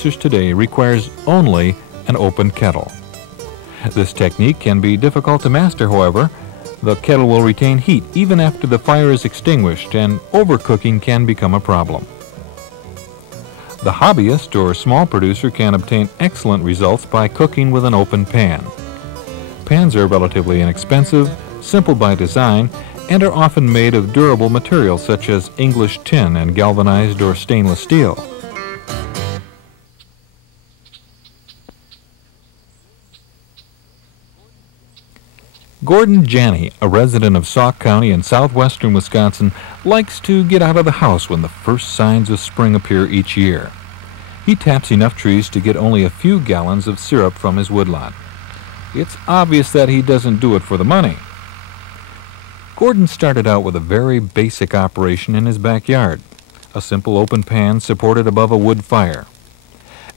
producers today requires only an open kettle. This technique can be difficult to master, however. The kettle will retain heat even after the fire is extinguished, and overcooking can become a problem. The hobbyist or small producer can obtain excellent results by cooking with an open pan. Pans are relatively inexpensive, simple by design, and are often made of durable materials such as English tin and galvanized or stainless steel. Gordon Janney, a resident of Sauk County in southwestern Wisconsin, likes to get out of the house when the first signs of spring appear each year. He taps enough trees to get only a few gallons of syrup from his woodlot. It's obvious that he doesn't do it for the money. Gordon started out with a very basic operation in his backyard, a simple open pan supported above a wood fire.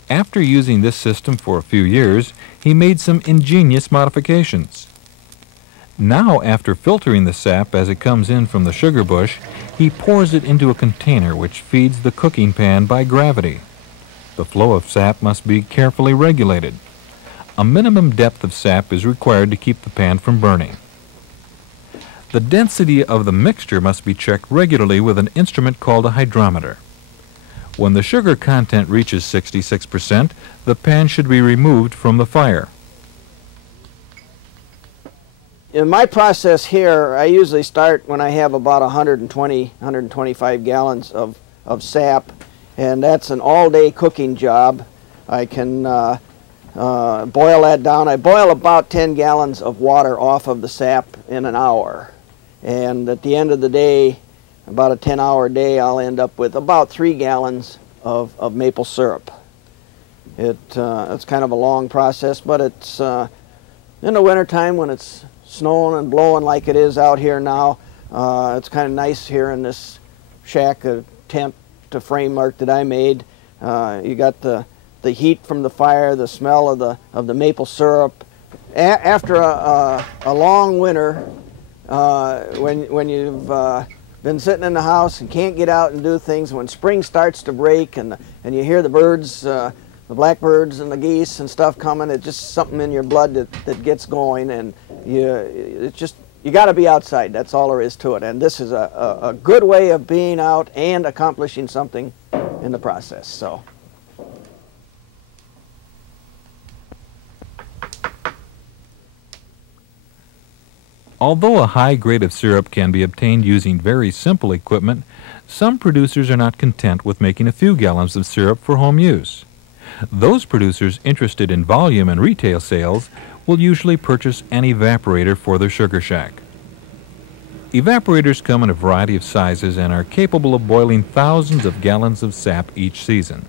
After using this system for a few years, he made some ingenious modifications. Now, after filtering the sap as it comes in from the sugar bush, he pours it into a container which feeds the cooking pan by gravity. The flow of sap must be carefully regulated. A minimum depth of sap is required to keep the pan from burning. The density of the mixture must be checked regularly with an instrument called a hydrometer. When the sugar content reaches 66%, the pan should be removed from the fire. In my process here, I usually start when I have about 125 gallons of sap, and that's an all-day cooking job. I can boil that down. I boil about 10 gallons of water off of the sap in an hour. And at the end of the day, about a 10-hour day, I'll end up with about 3 gallons of maple syrup. It's kind of a long process, but it's in the wintertime when it's snowing and blowing like it is out here now. It's kind of nice here in this shack, a tent to framework that I made. You got the heat from the fire, the smell of the maple syrup. After a long winter, when you've been sitting in the house and can't get out and do things, when spring starts to break and you hear the birds, the blackbirds and the geese and stuff coming, it's just something in your blood that gets going, and you got to be outside. That's all there is to it. And this is a good way of being out and accomplishing something in the process. So. Although a high grade of syrup can be obtained using very simple equipment, some producers are not content with making a few gallons of syrup for home use. Those producers interested in volume and retail sales will usually purchase an evaporator for their sugar shack. Evaporators come in a variety of sizes and are capable of boiling thousands of gallons of sap each season.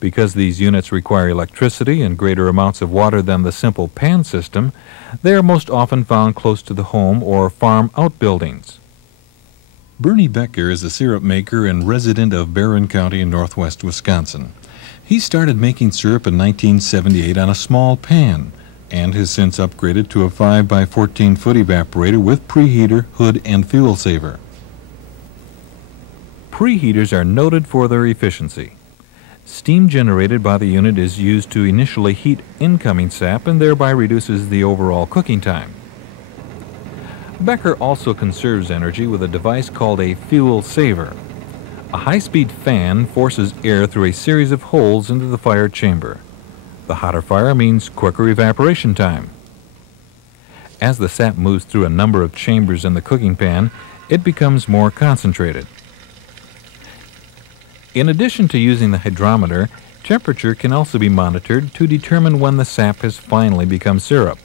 Because these units require electricity and greater amounts of water than the simple pan system, they are most often found close to the home or farm outbuildings. Bernie Becker is a syrup maker and resident of Barron County in northwest Wisconsin. He started making syrup in 1978 on a small pan and has since upgraded to a 5 by 14 foot evaporator with preheater, hood, and fuel saver. Preheaters are noted for their efficiency. Steam generated by the unit is used to initially heat incoming sap and thereby reduces the overall cooking time. Becker also conserves energy with a device called a fuel saver. A high-speed fan forces air through a series of holes into the fire chamber. The hotter fire means quicker evaporation time. As the sap moves through a number of chambers in the cooking pan, it becomes more concentrated. In addition to using the hydrometer, temperature can also be monitored to determine when the sap has finally become syrup.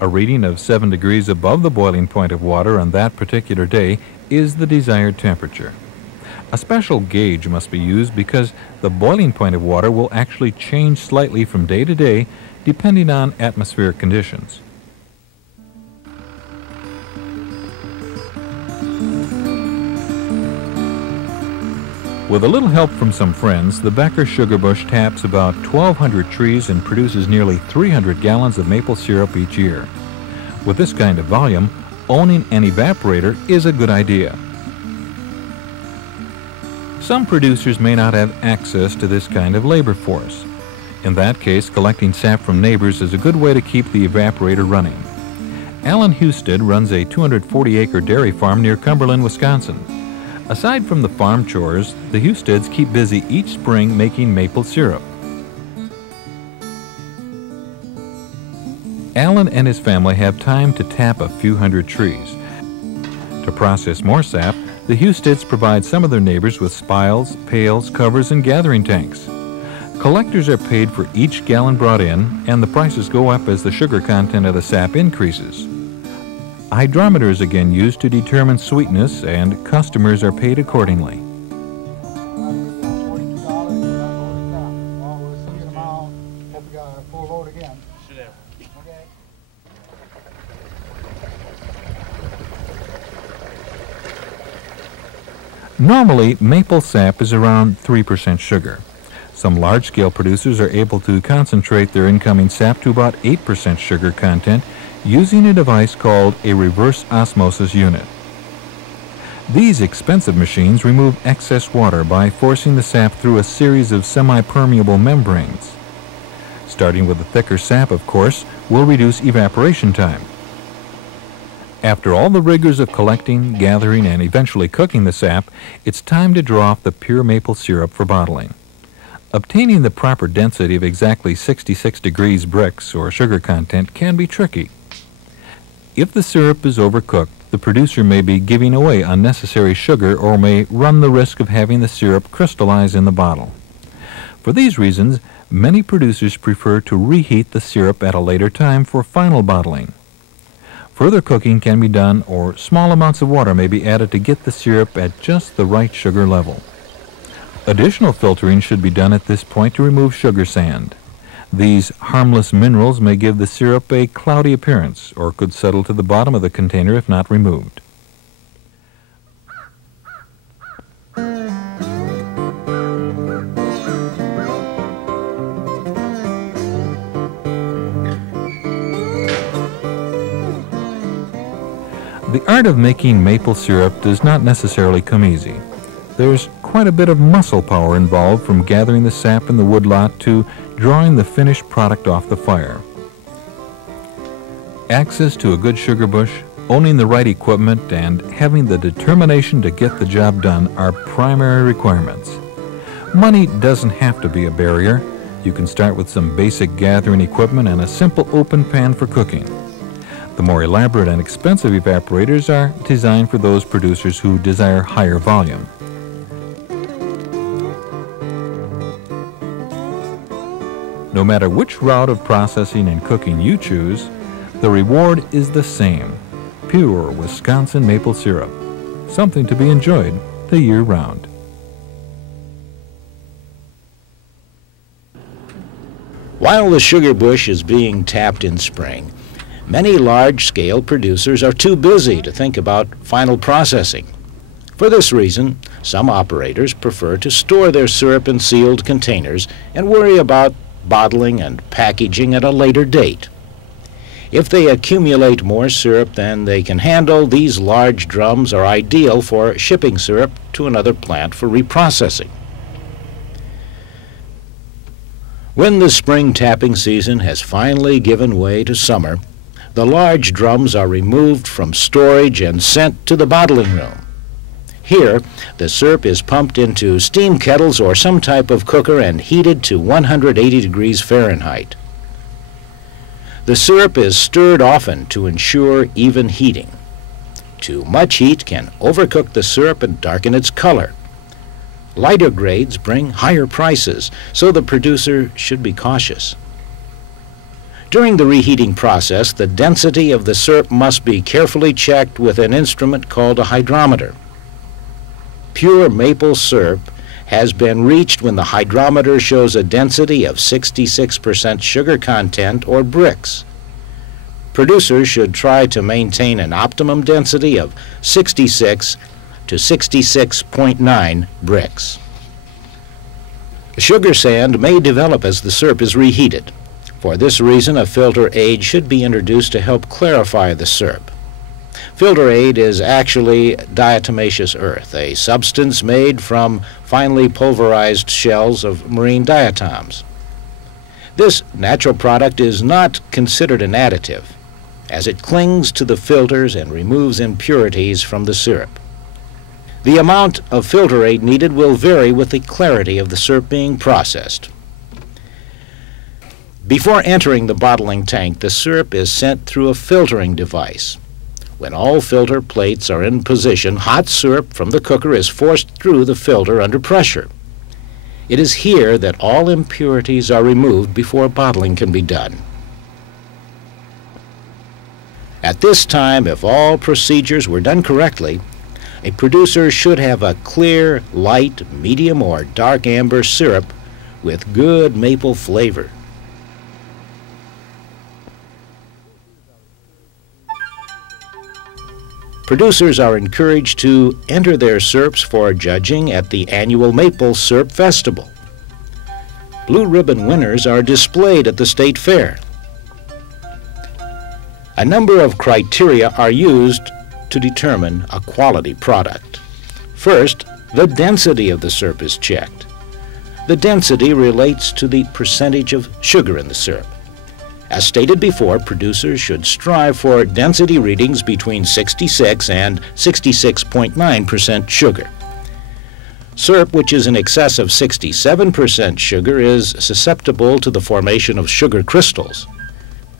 A reading of 7 degrees above the boiling point of water on that particular day is the desired temperature. A special gauge must be used because the boiling point of water will actually change slightly from day to day depending on atmospheric conditions. With a little help from some friends, the Becker Sugar Bush taps about 1,200 trees and produces nearly 300 gallons of maple syrup each year. With this kind of volume, owning an evaporator is a good idea. Some producers may not have access to this kind of labor force. In that case, collecting sap from neighbors is a good way to keep the evaporator running. Alan Husted runs a 240-acre dairy farm near Cumberland, Wisconsin. Aside from the farm chores, the Husteds keep busy each spring making maple syrup. Alan and his family have time to tap a few hundred trees. To process more sap, the Husteds provide some of their neighbors with spiles, pails, covers, and gathering tanks. Collectors are paid for each gallon brought in, and the prices go up as the sugar content of the sap increases. A hydrometer is again used to determine sweetness, and customers are paid accordingly. Normally, maple sap is around 3% sugar. Some large-scale producers are able to concentrate their incoming sap to about 8% sugar content using a device called a reverse osmosis unit. These expensive machines remove excess water by forcing the sap through a series of semi-permeable membranes. Starting with the thicker sap, of course, will reduce evaporation time. After all the rigors of collecting, gathering, and eventually cooking the sap, it's time to draw off the pure maple syrup for bottling. Obtaining the proper density of exactly 66 degrees Brix or sugar content can be tricky. If the syrup is overcooked, the producer may be giving away unnecessary sugar or may run the risk of having the syrup crystallize in the bottle. For these reasons, many producers prefer to reheat the syrup at a later time for final bottling. Further cooking can be done, or small amounts of water may be added to get the syrup at just the right sugar level. Additional filtering should be done at this point to remove sugar sand. These harmless minerals may give the syrup a cloudy appearance, or could settle to the bottom of the container if not removed. The art of making maple syrup does not necessarily come easy. There's quite a bit of muscle power involved, from gathering the sap in the woodlot to drawing the finished product off the fire. Access to a good sugar bush, owning the right equipment, and having the determination to get the job done are primary requirements. Money doesn't have to be a barrier. You can start with some basic gathering equipment and a simple open pan for cooking. The more elaborate and expensive evaporators are designed for those producers who desire higher volume. No matter which route of processing and cooking you choose, the reward is the same: pure Wisconsin maple syrup, something to be enjoyed the year round. While the sugar bush is being tapped in spring, many large-scale producers are too busy to think about final processing. For this reason, some operators prefer to store their syrup in sealed containers and worry about bottling and packaging at a later date. If they accumulate more syrup than they can handle, these large drums are ideal for shipping syrup to another plant for reprocessing. When the spring tapping season has finally given way to summer, the large drums are removed from storage and sent to the bottling room. Here, the syrup is pumped into steam kettles or some type of cooker and heated to 180 degrees Fahrenheit. The syrup is stirred often to ensure even heating. Too much heat can overcook the syrup and darken its color. Lighter grades bring higher prices, so the producer should be cautious. During the reheating process, the density of the syrup must be carefully checked with an instrument called a hydrometer. Pure maple syrup has been reached when the hydrometer shows a density of 66% sugar content or Brix. Producers should try to maintain an optimum density of 66 to 66.9 Brix. Sugar sand may develop as the syrup is reheated. For this reason, a filter aid should be introduced to help clarify the syrup. Filter aid is actually diatomaceous earth, a substance made from finely pulverized shells of marine diatoms. This natural product is not considered an additive, as it clings to the filters and removes impurities from the syrup. The amount of filter aid needed will vary with the clarity of the syrup being processed. Before entering the bottling tank, the syrup is sent through a filtering device. When all filter plates are in position, hot syrup from the cooker is forced through the filter under pressure. It is here that all impurities are removed before bottling can be done. At this time, if all procedures were done correctly, a producer should have a clear, light, medium, or dark amber syrup with good maple flavor. Producers are encouraged to enter their syrups for judging at the annual Maple Syrup Festival. Blue ribbon winners are displayed at the state fair. A number of criteria are used to determine a quality product. First, the density of the syrup is checked. The density relates to the percentage of sugar in the syrup. As stated before, producers should strive for density readings between 66 and 66.9% sugar. Syrup which is in excess of 67% sugar is susceptible to the formation of sugar crystals.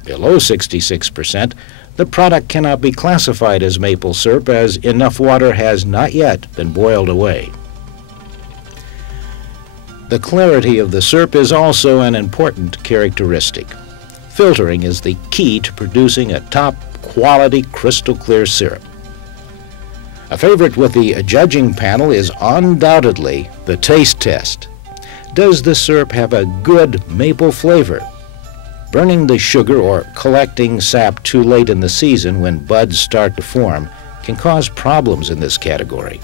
Below 66%, the product cannot be classified as maple syrup as enough water has not yet been boiled away. The clarity of the syrup is also an important characteristic. Filtering is the key to producing a top-quality crystal clear syrup. A favorite with the judging panel is undoubtedly the taste test. Does the syrup have a good maple flavor? Burning the sugar or collecting sap too late in the season when buds start to form can cause problems in this category.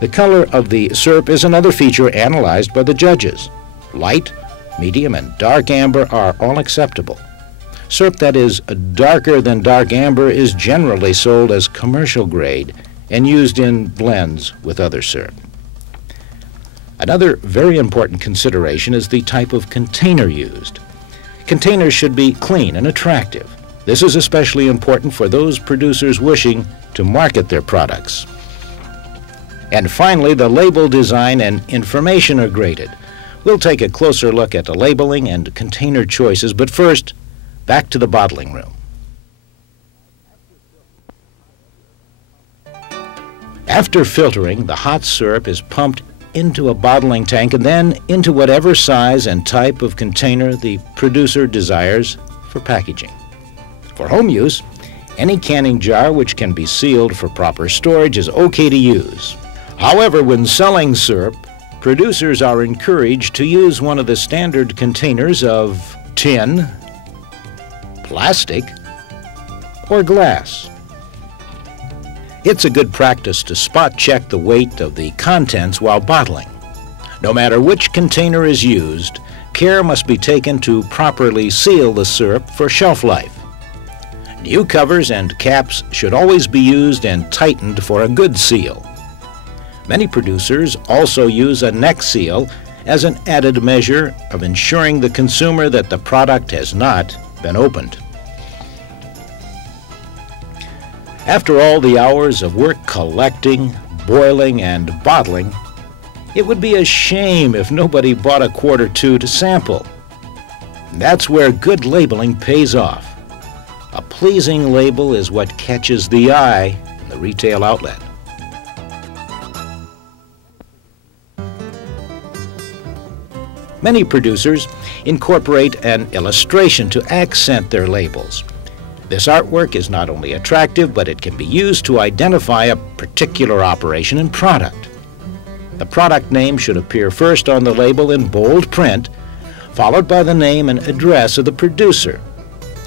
The color of the syrup is another feature analyzed by the judges. Light, medium, and dark amber are all acceptable. Syrup that is darker than dark amber is generally sold as commercial grade and used in blends with other syrup. Another very important consideration is the type of container used. Containers should be clean and attractive. This is especially important for those producers wishing to market their products. And finally, the label design and information are graded. We'll take a closer look at the labeling and container choices, but first, back to the bottling room. After filtering, the hot syrup is pumped into a bottling tank and then into whatever size and type of container the producer desires for packaging. For home use, any canning jar which can be sealed for proper storage is okay to use. However, when selling syrup, producers are encouraged to use one of the standard containers of tin, plastic, or glass. It's a good practice to spot check the weight of the contents while bottling. No matter which container is used, care must be taken to properly seal the syrup for shelf life. New covers and caps should always be used and tightened for a good seal. Many producers also use a neck seal as an added measure of ensuring the consumer that the product has not been opened. After all the hours of work collecting, boiling, and bottling, it would be a shame if nobody bought a quart or two to sample. That's where good labeling pays off. A pleasing label is what catches the eye in the retail outlet. Many producers incorporate an illustration to accent their labels. This artwork is not only attractive, but it can be used to identify a particular operation and product. The product name should appear first on the label in bold print, followed by the name and address of the producer.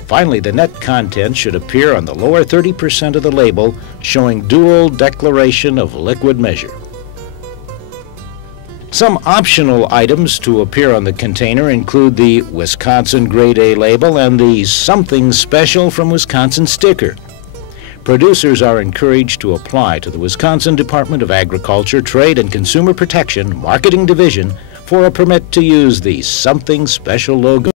Finally, the net content should appear on the lower 30% of the label, showing dual declaration of liquid measure. Some optional items to appear on the container include the Wisconsin Grade A label and the Something Special from Wisconsin sticker. Producers are encouraged to apply to the Wisconsin Department of Agriculture, Trade and Consumer Protection Marketing Division for a permit to use the Something Special logo.